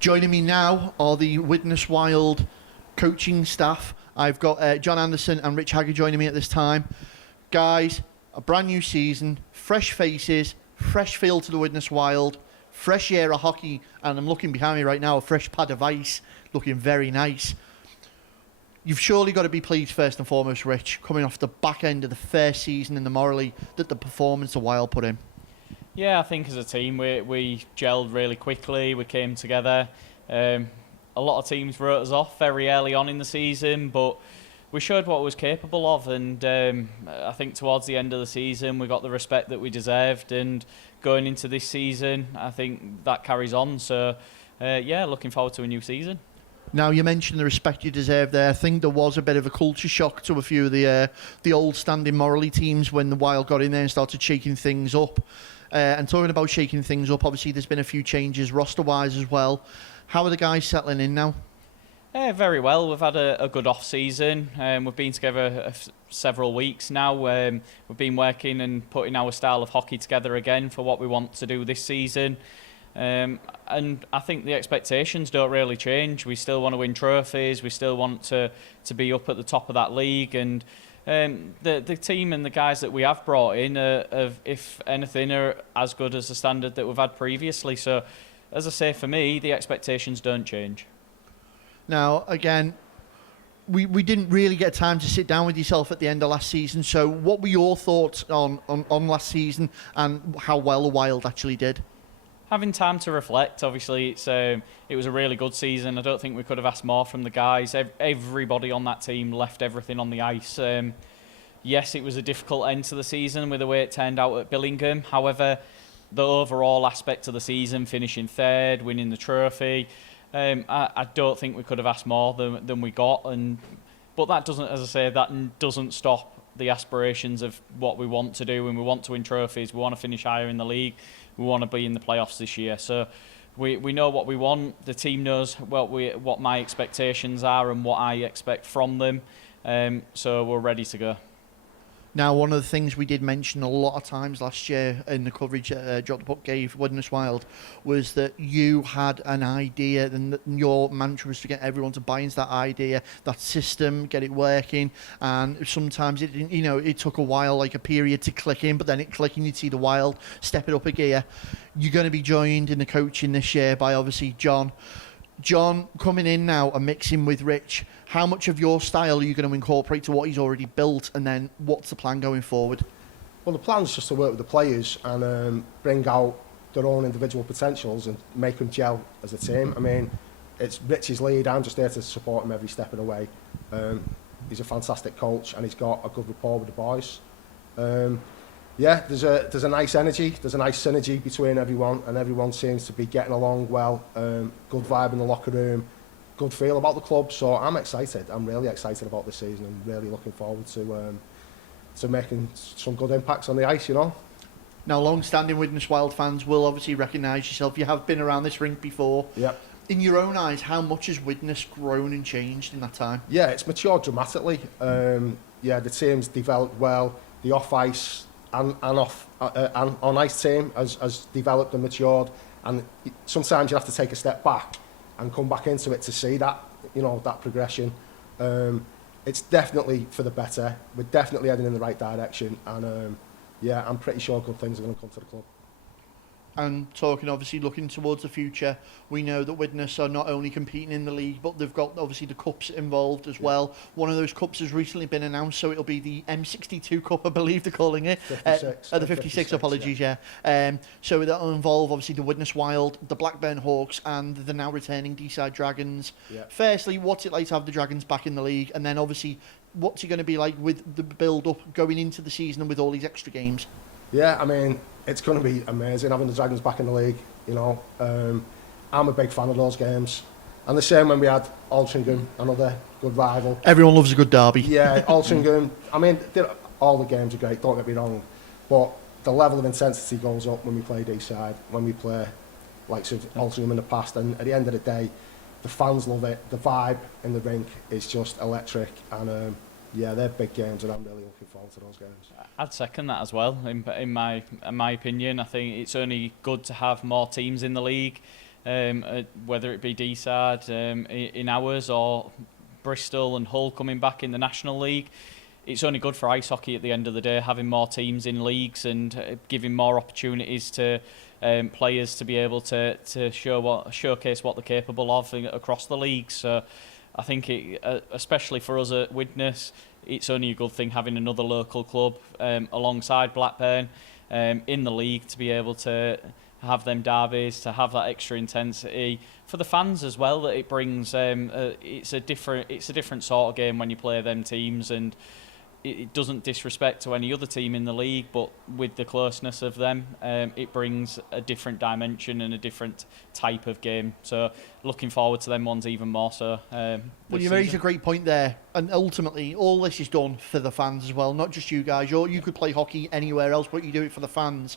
Joining me now are the Widnes Wild coaching staff. I've got John Anderson and Rich Hagger joining me at this time. Guys, a brand new season, fresh faces, fresh feel to the Widnes Wild, fresh year of hockey, and I'm looking behind me right now, a fresh pad of ice, looking very nice. You've surely got to be pleased first and foremost, Rich, coming off the back end of the first season in the Morley, that the performance the Wild put in. Yeah, I think as a team we gelled really quickly. We came together. A lot of teams wrote us off very early on in the season, but we showed what we was capable of, and I think towards the end of the season we got the respect that we deserved, and going into this season I think that carries on. So yeah, looking forward to a new season. Now, you mentioned the respect you deserve there. I think there was a bit of a culture shock to a few of the old standing Morley teams when the Wild got in there and started shaking things up. And talking about shaking things up, obviously there's been a few changes roster-wise as well. How are the guys settling in now? Very well. We've had a good off-season. We've been together several weeks now. We've been working and putting our style of hockey together again for what we want to do this season. And I think the expectations don't really change. We still want to win trophies. We still want to be up at the top of that league. And the team and the guys that we have brought in, if anything, are as good as the standard that we've had previously. So, as I say, for me, the expectations don't change. Now, again, we didn't really get time to sit down with yourself at the end of last season. So what were your thoughts on last season and how well the Wild actually did? Having time to reflect, obviously, it was a really good season. I don't think we could have asked more from the guys. Everybody on that team left everything on the ice. Yes, it was a difficult end to the season with the way it turned out at Billingham. However, the overall aspect of the season, finishing third, winning the trophy, I don't think we could have asked more than we got. But that doesn't, as I say, that doesn't stop the aspirations of what we want to do, and we want to win trophies. We want to finish higher in the league. We want to be in the playoffs this year. So we know what we want. The team knows what my expectations are and what I expect from them. So we're ready to go. Now, one of the things we did mention a lot of times last year in the coverage that Drop the Puck gave Widnes Wild was that you had an idea, and that your mantra was to get everyone to buy into that idea, that system, get it working. And sometimes it took a while, like a period to click in, but then it clicked and you'd see the Wild step it up a gear. You're going to be joined in the coaching this year by obviously John. John coming in now and mixing with Rich. How much of your style are you going to incorporate to what he's already built, and then what's the plan going forward? Well, the plan's just to work with the players and bring out their own individual potentials and make them gel as a team. I mean, it's Rich's lead. I'm just there to support him every step of the way. He's a fantastic coach and he's got a good rapport with the boys. Yeah, there's a nice energy, there's a nice synergy between everyone, and everyone seems to be getting along well. Good vibe in the locker room, good feel about the club. So I'm excited. I'm really excited about this season and really looking forward to making some good impacts on the ice, you know. Now, long-standing Widnes Wild fans will obviously recognise yourself. You have been around this rink before. Yep. In your own eyes, how much has Widnes grown and changed in that time? Yeah, it's matured dramatically. Yeah, the team's developed well. The off-ice and on-ice team has developed and matured. And sometimes you have to take a step back and come back into it to see that, that progression. It's definitely for the better. We're definitely heading in the right direction. And yeah, I'm pretty sure good things are going to come to the club. And talking, obviously, looking towards the future, we know that Widnes are not only competing in the league, but they've got, obviously, the cups involved as well. One of those cups has recently been announced, so it'll be the M62 Cup, I believe they're calling it. 56. The 56, apologies, yeah. So that'll involve, obviously, the Widnes Wild, the Blackburn Hawks, and the now returning Deeside Dragons. Yeah. Firstly, what's it like to have the Dragons back in the league? And then, obviously, what's it going to be like with the build-up going into the season and with all these extra games? Yeah, I mean, it's going to be amazing having the Dragons back in the league, I'm a big fan of those games. And the same when we had Altrincham, another good rival. Everyone loves a good derby. Yeah, Altrincham. I mean, all the games are great, don't get me wrong. But the level of intensity goes up when we play Deeside, when we play likes of Altrincham in the past. And at the end of the day, the fans love it. The vibe in the rink is just electric. And yeah, they're big games, and I'm really looking forward to those games. I'd second that as well. In my opinion, I think it's only good to have more teams in the league. whether it be Deeside in ours or Bristol and Hull coming back in the National League. It's only good for ice hockey at the end of the day, having more teams in leagues and giving more opportunities to players to be able to showcase what they're capable of across the league. So I think, especially for us at Widnes, it's only a good thing having another local club alongside Blackburn in the league to be able to have them derbies, to have that extra intensity for the fans as well that it brings. It's a different sort of game when you play them teams, and it doesn't disrespect to any other team in the league, but with the closeness of them, it brings a different dimension and a different type of game. So looking forward to them ones even more so. Well, you raised a great point there, and ultimately all this is done for the fans as well, not just you guys. You could play hockey anywhere else, but you do it for the fans.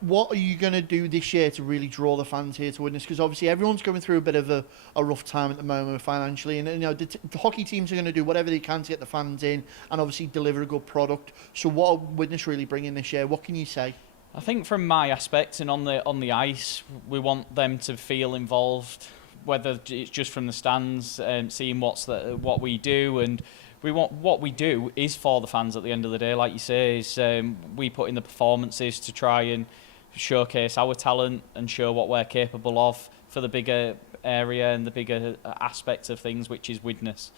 What are you going to do this year to really draw the fans here to Widnes? Because obviously everyone's going through a bit of a rough time at the moment financially, and the hockey teams are going to do whatever they can to get the fans in and obviously deliver a good product. So what are Widnes really bringing this year? What can you say? I think from my aspect and on the ice, we want them to feel involved, whether it's just from the stands, seeing what we do, and we want what we do is for the fans at the end of the day. Like you say, is we put in the performances to try and showcase our talent and show what we're capable of for the bigger area and the bigger aspect of things, which is Widnes.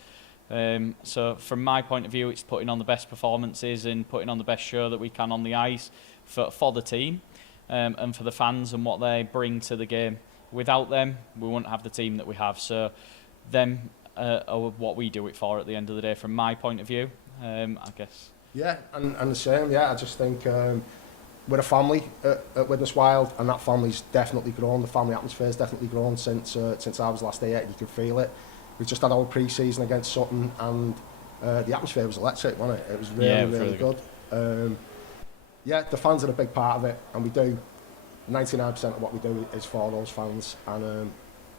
So from my point of view, it's putting on the best performances and putting on the best show that we can on the ice for the team and for the fans and what they bring to the game. Without them, we wouldn't have the team that we have. So them are what we do it for at the end of the day, from my point of view, I guess. Yeah, and the same, yeah. I just think we're a family at Widnes Wild, and that family's definitely grown. The family atmosphere's definitely grown since I was last here. You can feel it. We just had our pre-season against Sutton, and the atmosphere was electric, wasn't it? It was really good. Yeah, the fans are a big part of it, and we do 99% of what we do is for those fans. And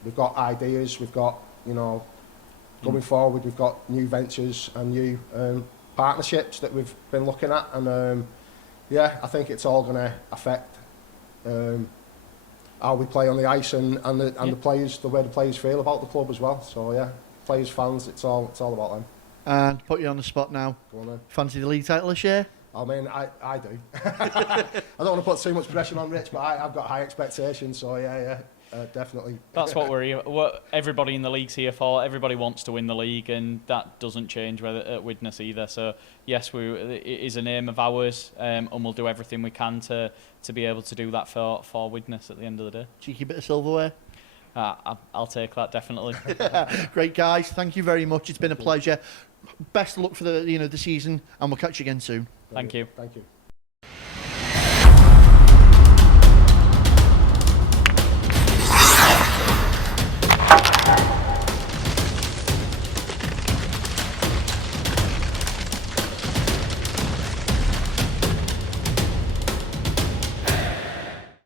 we've got ideas, we've got, going forward, we've got new ventures and new partnerships that we've been looking at, and yeah, I think it's all going to affect how we play on the ice and the players, the way the players feel about the club as well. So yeah, players, fans, it's all about them. And put you on the spot now. Go on then. Fancy the league title this year? I mean, I do. I don't want to put too much pressure on Rich, but I've got high expectations. So yeah, definitely. That's what everybody in the league's here for. Everybody wants to win the league, and that doesn't change whether at Widnes either. So yes, it is an aim of ours, and we'll do everything we can to be able to do that for Widnes at the end of the day. Cheeky bit of silverware. I'll take that, definitely. Great, guys. Thank you very much. It's been a pleasure. Best of luck for the season, and we'll catch you again soon. Thank you. Thank you.